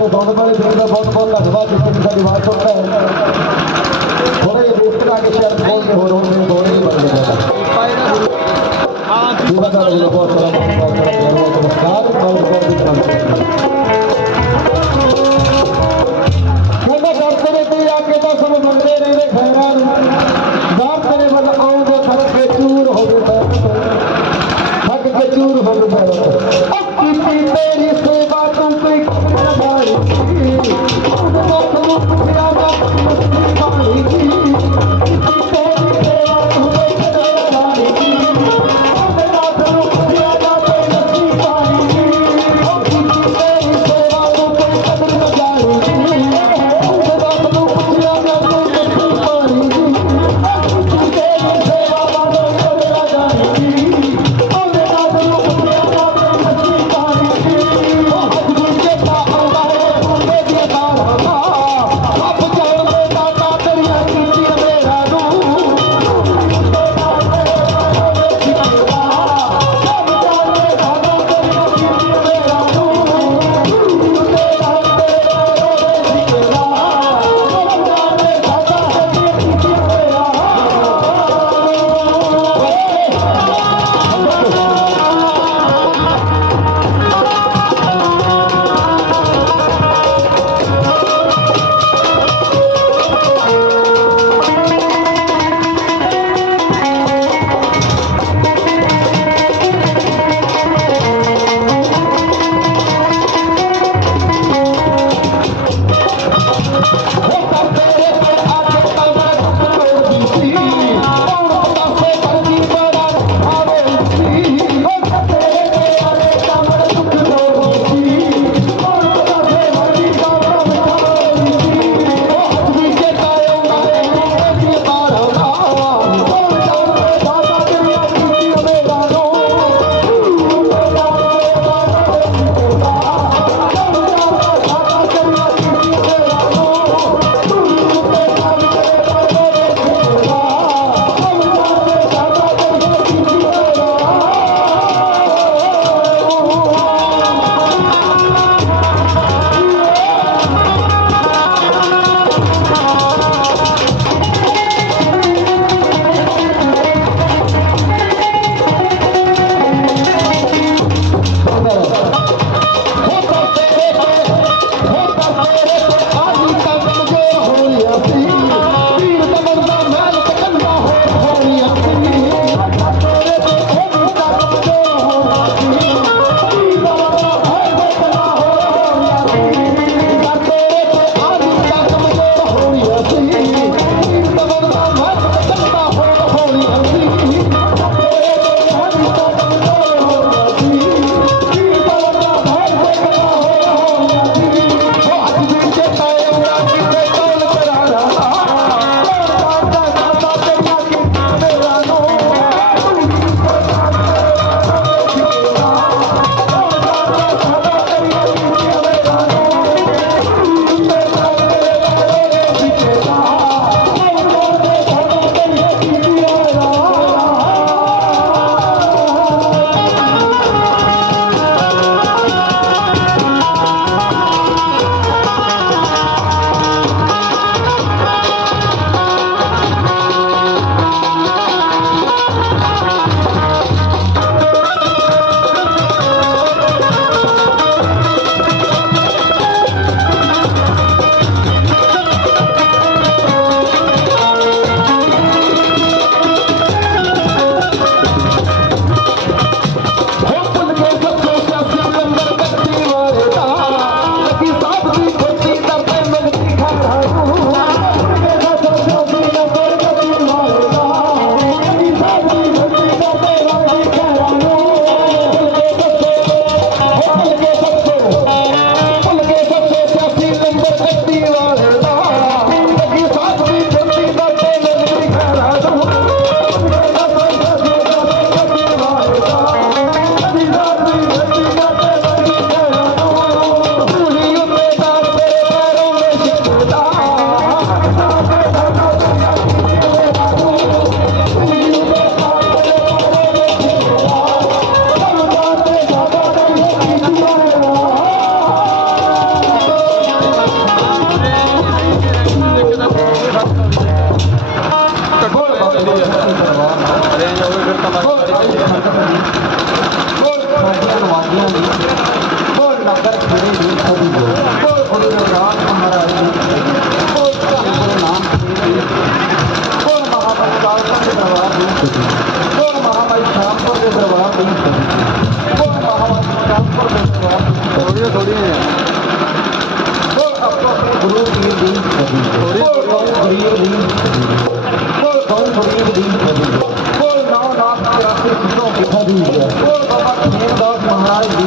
को दोनों बड़े जोड़कर बहुत बहुत धन्यवाद जिसके साथ विवाह सकता है थोड़े ये दोस्त आगे शेयर बहुत हो रहे हैं दोनों ही बन गए बहुत सारा बहुत सारा बहुत सारा नमस्कार बहुत बहुत धन्यवाद करते रहते आपके पास हम मंदिर रहने खैरान बात करें मतलब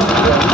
Yeah.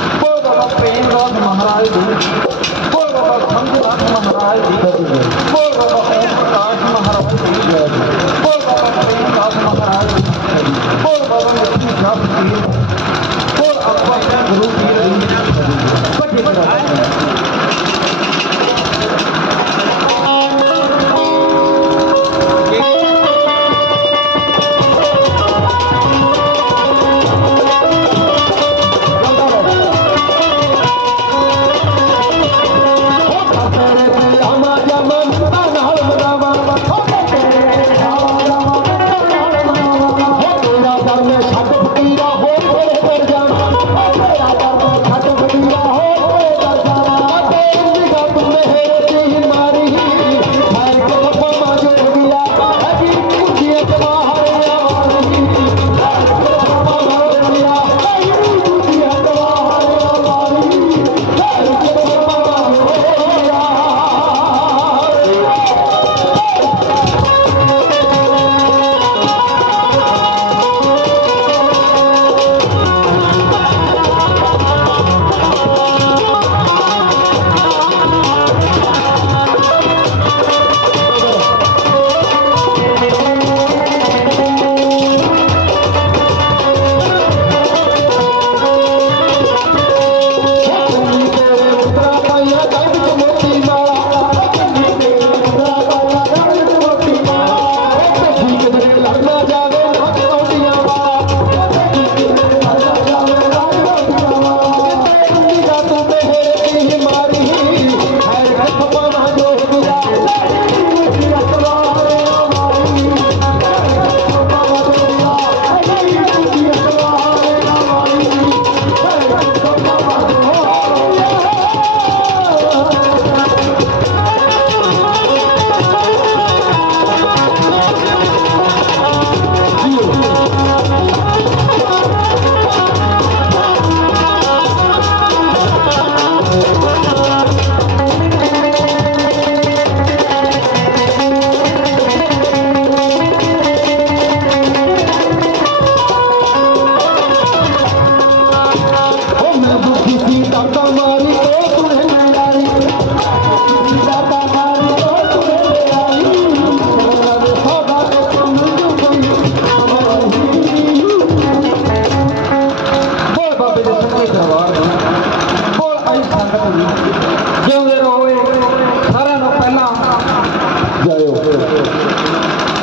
ਜਾਇਓ।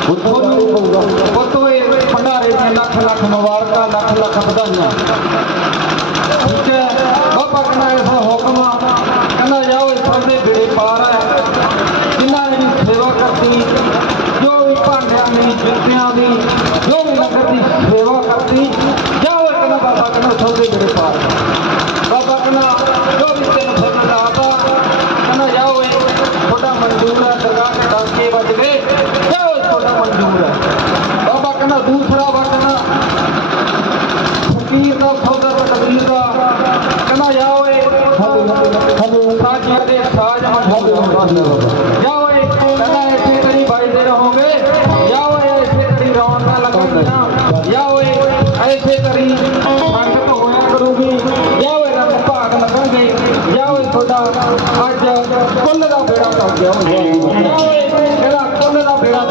ਤੁਹਾਨੂੰ ਇਹ ਭੰਡਾਰੇ ਦੀਆਂ ਲੱਖ ਲੱਖ ਮੁਬਾਰਕਾਂ, ਲੱਖ ਲੱਖ ਵਧਾਈਆਂ। ਠੀਕ ਹੈ। ਬਾਬਾ ਕਹਿੰਦਾ ਇਸ ਹੁਕਮ ਕਹਿੰਦਾ, ਜਾਓ ਇਸ ਦੇ ਬੇੜੇ ਪਾਰ ਹੈ ਜਿਨ੍ਹਾਂ ਨੇ ਵੀ ਸੇਵਾ ਕਰਤੀ, ਜੋ ਵੀ ਭਾਂਡਿਆਂ ਦੀ ਜੁੱਤਿਆਂ ਦੀ, ਜੋ ਵੀ ਲੰਗਰ ਦੀ ਸੇਵਾ ਕਰਤੀ, ਜਾਓ ਇਹ ਕਹਿੰਦਾ ਬਾਬਾ ਕਹਿੰਦਾ ਸੌਦੇ ਬੇੜੇ ਪਾਰ ਬਾਬਾ ਕਹਿੰਦਾ ਜੋ ਵੀ ਤੈਨੂੰ ਫੁੱਲ ਲਾਤਾ ਕਹਿੰਦਾ ਜਾਓ ਇਹ ਤੁਹਾਡਾ ਮਨਜ਼ੂਰ ਹੈ ਦਰਗਾਹ ਤੇ ਡਾਕੇ ਵੱਜ ਗਏ ਜਾਓ ਇਹ ਤੁਹਾਡਾ ਮਨਜ਼ੂਰ ਹੈ ਬਾਬਾ ਕਹਿੰਦਾ ਦੂਸਰਾ ਵਚਨ ਫਕੀਰ ਦਾ ਸੌਦਾ ਤਕਦੀਰ ਦਾ ਕਹਿੰਦਾ ਜਾਓ ਏ ਸਾਜੀਆਂ ਦੇ ਸਾਜ ਮਸ਼ਹੂਰ ਜਾਓ ਏ ਕਹਿੰਦਾ ਇੱਥੇ ਕਰੀ ਬਾਈਦੇ ਰਹੋਗੇ ਜਾਓ ਏ ਇੱਥੇ ਕਰੀ ਰੌਣਕਾਂ ਲੱਗਣਗੀਆਂ ਜਾਓ ਏ ਐਸੇ ਕਰੀ ਸੰਗਤ ਹੋਇਆ ਕਰੂਗੀ ਜਾਓ ਏ ਰੰਗ ਭਾਗ ਲੱਗਣਗੇ ਜਾਓ ਏ ਤੁਹਾਡਾ ਅੱਜ ਕੁੱਲ ਦਾ ਬੇੜਾ ਕਰ ਗਿਆ ਓਏ ਜਾਓ ਏ ਕਹਿੰਦਾ ਕੁੱਲ ਦਾ ਬੇੜਾ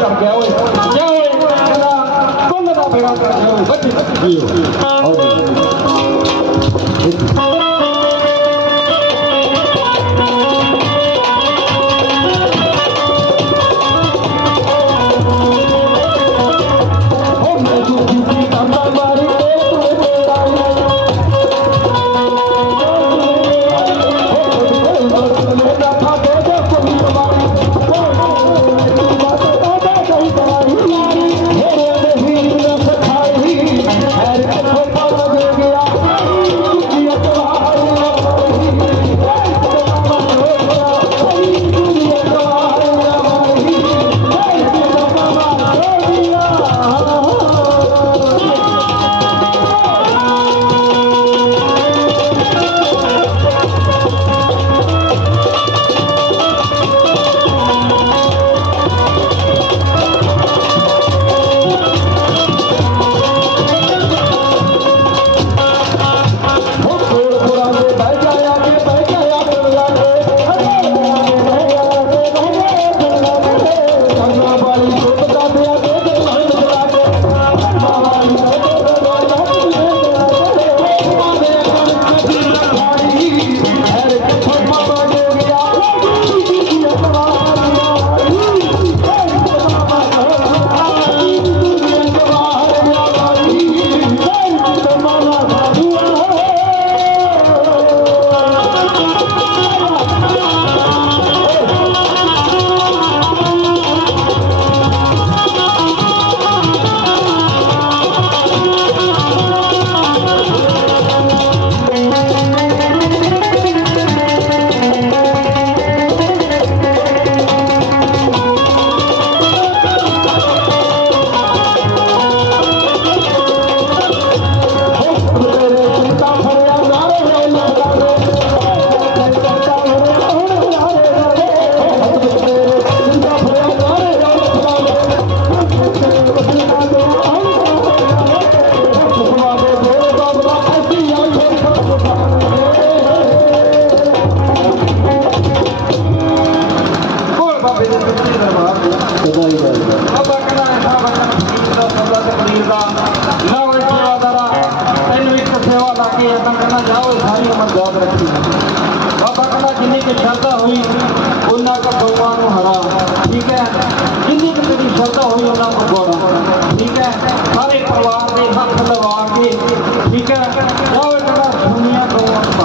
याद रखी अब अगला जिन्हें की श्रद्धा हुई, उन्ना का भगवान हरा। ठीक है? जिनी की तेरी श्रद्धा हुई, उन्ना को गौरव। ठीक है? सारे परिवार के हाथ लगा के। ठीक है? जाओ इतना दुनिया को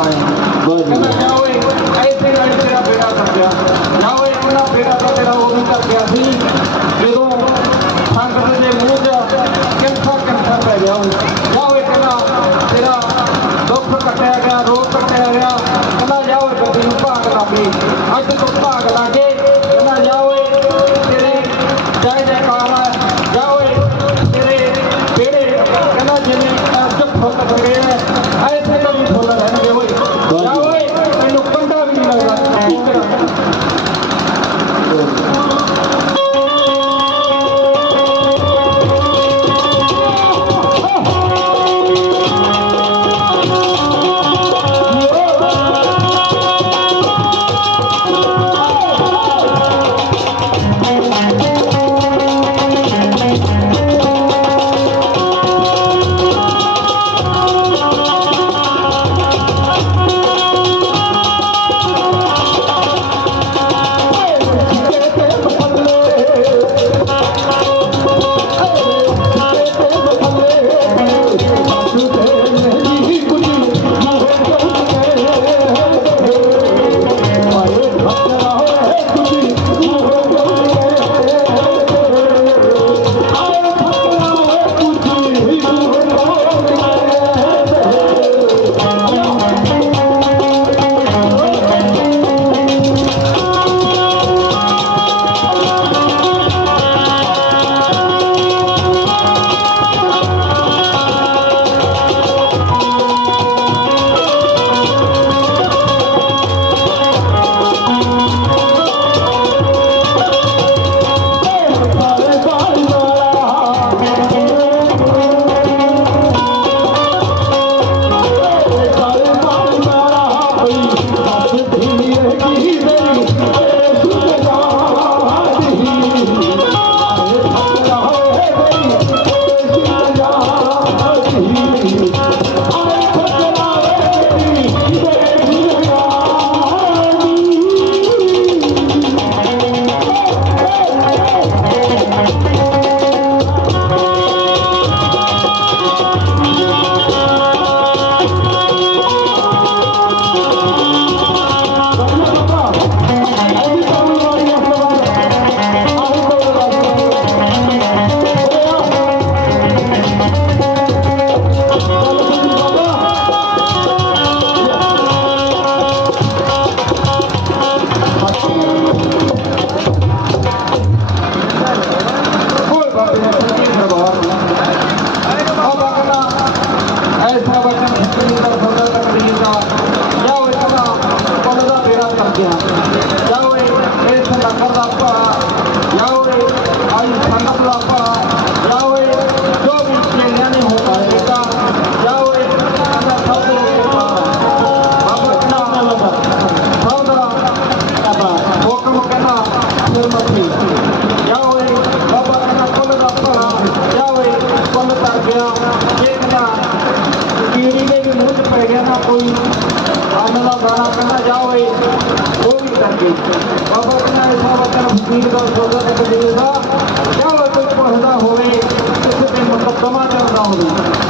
ਸੋਦਾ ਦੇ ਕਬੀਰ ਦਾ ਕਿਆ ਕੋਈ ਪਹੁੰਚਦਾ ਹੋਵੇ ਕਿਸੇ ਤੇ ਮੁਕੱਦਮਾ ਚੱਲਦਾ ਹੋਵੇ।